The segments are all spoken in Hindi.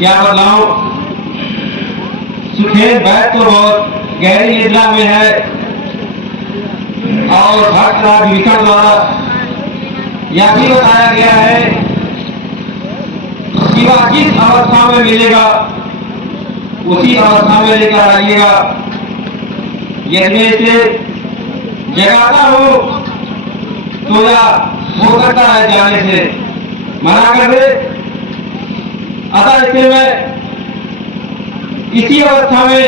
क्या बताऊं, सुखेत बैठ तो बहुत गहरी निद्रा में है और भक्त विभीषण द्वारा यह भी बताया गया है कि वह जिस अवस्था में मिलेगा उसी अवस्था में लेकर आइएगा। यदि इसे जगाता हो तो या हो सकता है जाने से मना कर दे, अतः इसे मैं इसी अवस्था में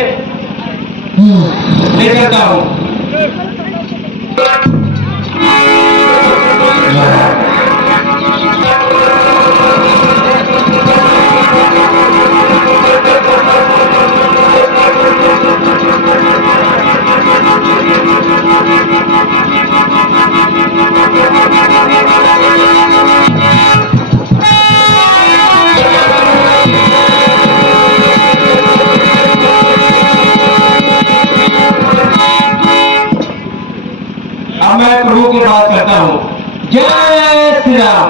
ले जाता हूँ। अब मैं प्रभु की बात करता हूँ। जय श्री राम।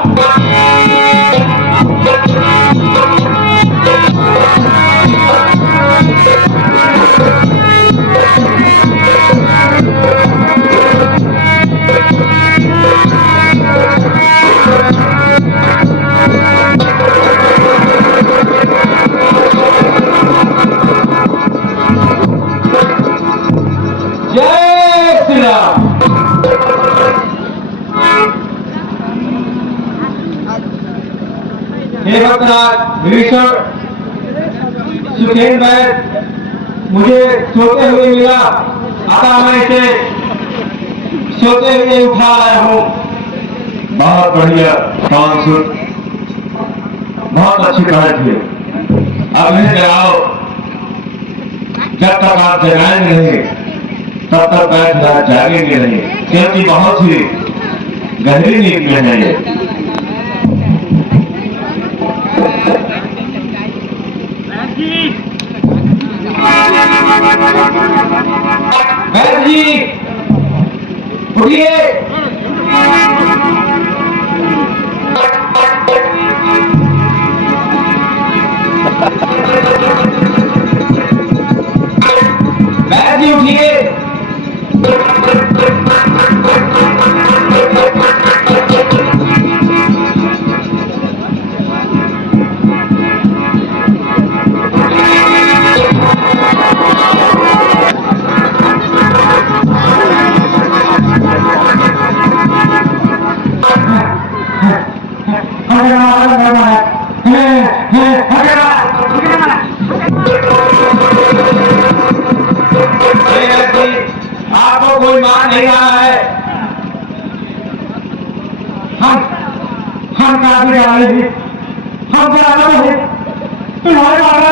जय श्री राम। हे भक्तराज विभीषण, सुखेत बैठ मुझे सोते हुए मिला, अतः मैं इसे सोते हुए उठा आया हूँ। बहुत बढ़िया काउंसिल, बहुत अच्छी कहानी थी। अब इन्हें जगाओ, जब तक आप जगाएंगे नहीं तब तक बैठ जागेंगे नहीं, क्योंकि बहुत ही गहरी नींद में है ये। बैठ जी उठिए। बैठ जी उठिए। आपको कोई मान नहीं रहा है। हम काफी डाले हैं, हम ज्यादा है तुम्हारे बाबा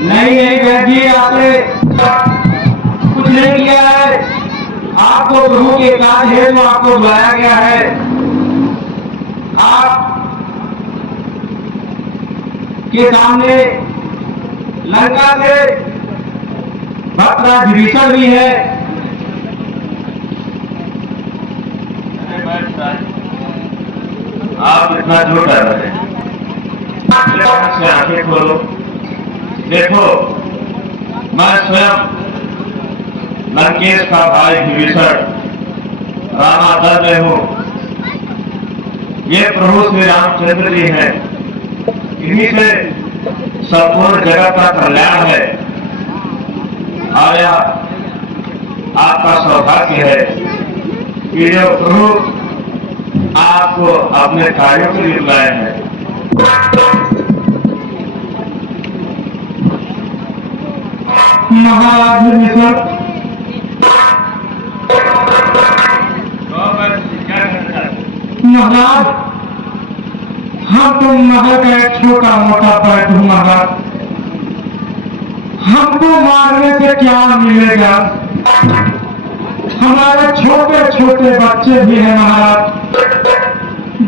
नहीं जी, आपने कुछ नहीं किया है। आपको प्रभु के काज है तो आपको बुलाया गया है। आप के सामने लंका से भक्तराज विभीषण भी है। आप इतना जो कर रहे हैं, आंखें खोलो, देखो मैं स्वयं लंकेश का भाई विभीषण रामादर में हूँ। ये प्रभु श्री रामचंद्र जी हैं, इन्हीं से संपूर्ण जगत का कल्याण है। और यह आपका सौभाग्य है कि जो प्रभु आपको अपने कार्यों के लिए बुलाए हैं। महाराज महाराज, हम तो महल का एक छोटा मोटा बैठ हूँ महाराज। हमको मारने से क्या मिलेगा? हमारे छोटे छोटे बच्चे भी हैं महाराज,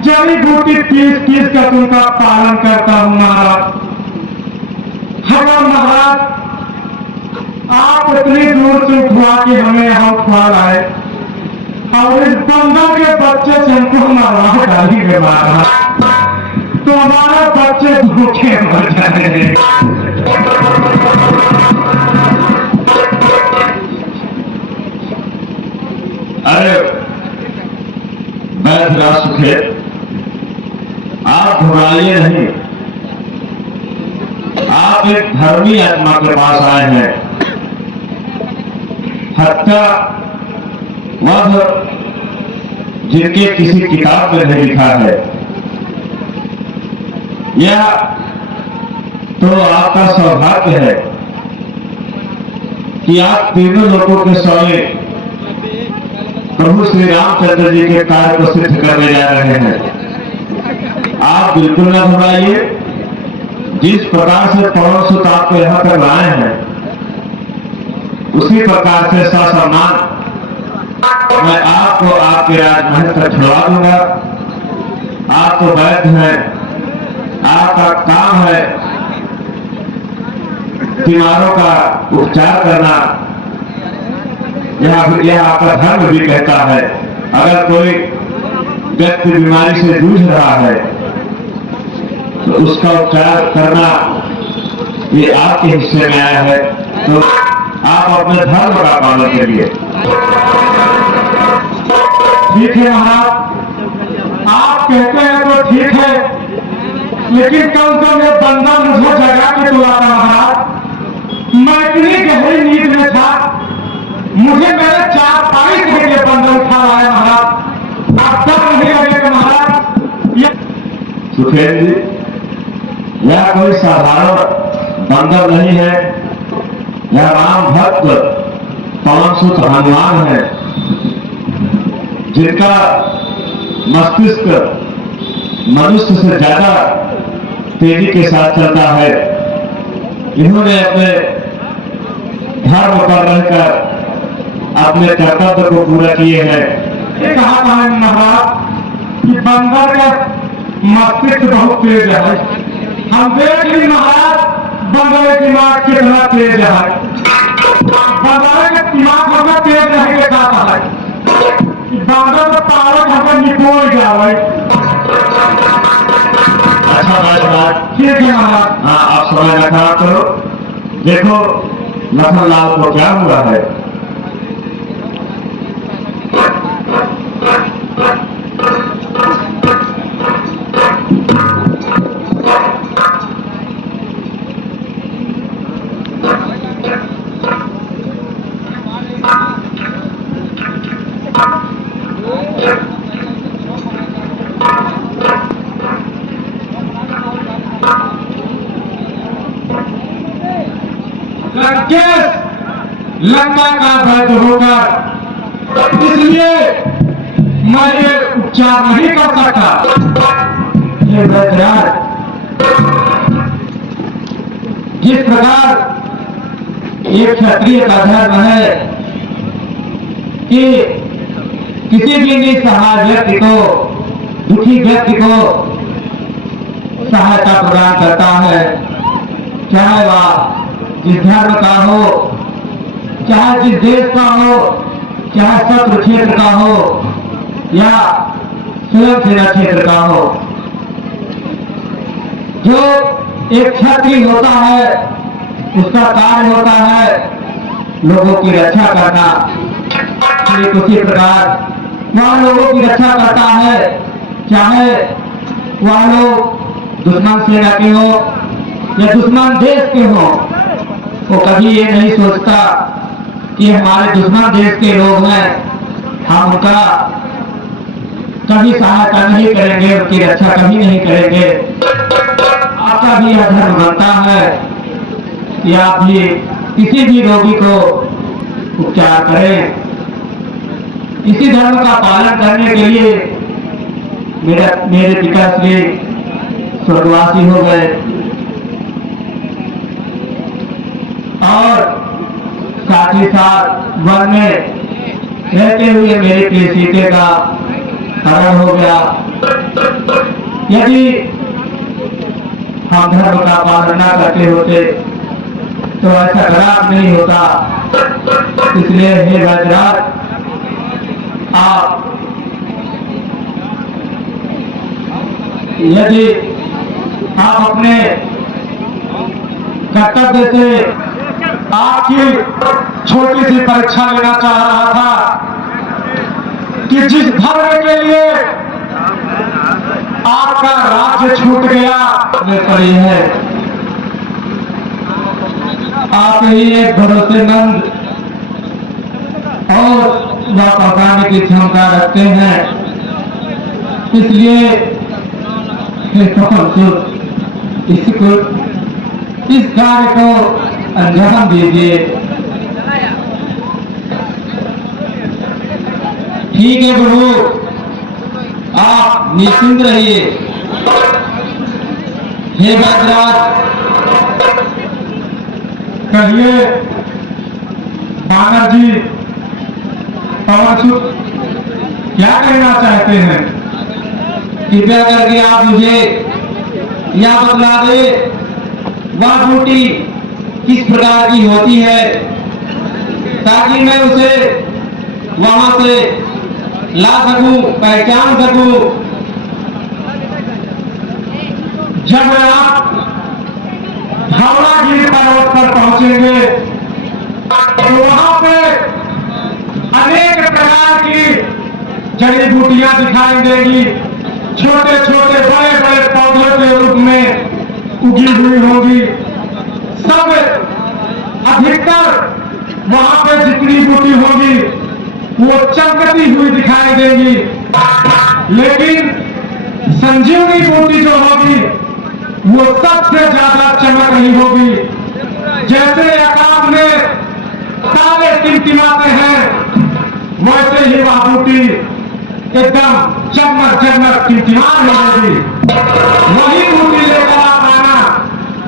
जड़ी बूटी पीस पीस कर उनका पालन करता हूं महाराज। अगर महाराज आप इतनी दूर से उठवा के हमें यहाँ उठवा लाए और इस बंदर के बच्चे से हमको मरवा डालेंगे महाराज, तो हमारे बच्चे भूखे मर जाएंगे। अरे वैध राष्ट्र, आप घबराइए नहीं। आप एक धर्मी आत्मा के पास आए हैं। हत्या वह जिनके किसी किताब में नहीं लिखा है, या तो आपका सौभाग्य है कि आप तीनों लोगों के स्वामी प्रभु श्री रामचंद्र जी के कार्य को सिद्ध करने जा रहे हैं। आप बिल्कुल न घबराइए। जिस प्रकार से पवन सुत आपको यहाँ तक लाए हैं, उसी प्रकार से ससम्मान मैं आपको आपके राजमहल तक छुड़वा दूंगा। आप तो वैद्य हैं, आपका काम है बीमारों का उपचार करना। यह आपका धर्म भी कहता है। अगर कोई व्यक्ति बीमारी से जूझ रहा है तो उसका उपचार करना ये आपके हिस्से में आया है, तो आप अपने धर्म का पालन करिए। ठीक है महाराज, आप कहते हैं तो ठीक है, लेकिन कम से कम ये बंदा मुझे जगा के तो लाना महाराज। मैं इतनी गहरी नींद में था, मुझे मेरे चार पाई से ये बंदा उठा लाया महाराज। आप तक नहीं लगेगा महाराज। सुखेन जी, यह कोई साधारण बंदर नहीं है, यह राम भक्त पवन सुत हनुमान है, जिनका मस्तिष्क मनुष्य से ज्यादा तेजी के साथ चलता है। इन्होंने अपने धर्म पर रहकर अपने कर्तव्य को पूरा किए हैं। ये कहा था महाराज कि बंदर का मस्तिष्क बहुत तेज है। हम देख ली महाराज बंदर का दिमाग कितना तेज है। बंदर का दिमाग हमें तेज नहीं दिखाता है, बंदर का पालक हमें निकोल जाए। अच्छा बात ठीक है महाराज। हाँ, आप समय न खराब करो। देखो लखनलाल को क्या हुआ है। लंका का दर्द होकर इसलिए मैं ये उपचार नहीं कर सकता। ये वैद्यराज जिस प्रकार एक क्षत्रिय का धर्म है कि किसी भी निसहाय व्यक्ति को, दुखी व्यक्ति को सहायता प्रदान करता है, चाहे वह जिस धर्म का हो, चाहे जिस देश का हो, चाहे शत्रु क्षेत्र का हो या स्वयं सेना क्षेत्र का हो। जो एक क्षत्रिय होता है उसका कार्य होता है लोगों की रक्षा करना। ठीक उसी प्रकार वह लोगों की रक्षा करता है, चाहे वह लोग दुश्मन सेना के हो या दुश्मन देश के हो। वो कभी ये नहीं सोचता कि हमारे दुश्मन देश के लोग हैं, हम उनका कभी सहायता नहीं करेंगे, उनकी रक्षा कभी नहीं करेंगे। आपका भी यह धर्म बनता है कि आप भी किसी भी रोगी को उपचार करें। इसी धर्म का पालन करने के लिए मेरे पिताश्री स्वर्गवासी हो गए और साथ ही साथ वन में रहते हुए मेरे प्रिय सीते का हरण हो गया। यदि हम धर्म का पालन न करते होते तो ऐसा खराब नहीं होता। इसलिए हे राजराज, आप यदि आप अपने कर्तव्य से आपकी छोटी सी परीक्षा लेना चाह रहा था कि जिस धर्म के लिए आपका राज्य छूट गया, पर यह है आप ही एक भरोसेमंद और वापस की क्षमता रखते हैं। इसलिए हे कौन इसको इस कार्य को अंजाम दीजिए। ठीक है प्रभु, आप निश्चिंत रहिए। हे राजराज, कहिए वानर जी, पवनसुत क्या कहना चाहते हैं? कृपया करके आप मुझे यह बतला दे वह बूटी किस प्रकार की होती है, ताकि मैं उसे वहां से ला सकूं, पहचान सकूं। जब आप धवलागिरी पर्वत पर पहुंचेंगे तो वहां पे अनेक प्रकार की जड़ी बूटियां दिखाई देंगी। छोटे छोटे बड़े बड़े पौधों के रूप में उगी हुई होगी। सब अधिकतर वहां पे जितनी बूटी होगी वो चमकती हुई दिखाई देगी, लेकिन संजीवनी बूटी जो होगी वो सबसे ज्यादा चमक रही होगी। जैसे आकाश में तारे टिमटिमाते हैं, वैसे ही वह बूटी एकदम चमक चमक टिमटिमा होगी। वही बूटी लेकर आप आना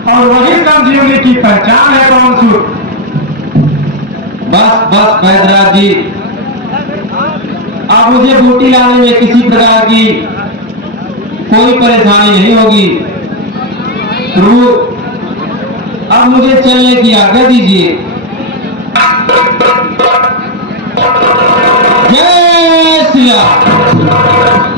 और वही संजीवनी की पहचान है पवनसुत। बस बस वैद्यराज जी, अब मुझे बूटी लाने में किसी प्रकार की कोई परेशानी नहीं होगी। प्रभु, अब मुझे चलने की आज्ञा दीजिए। जय श्री राम।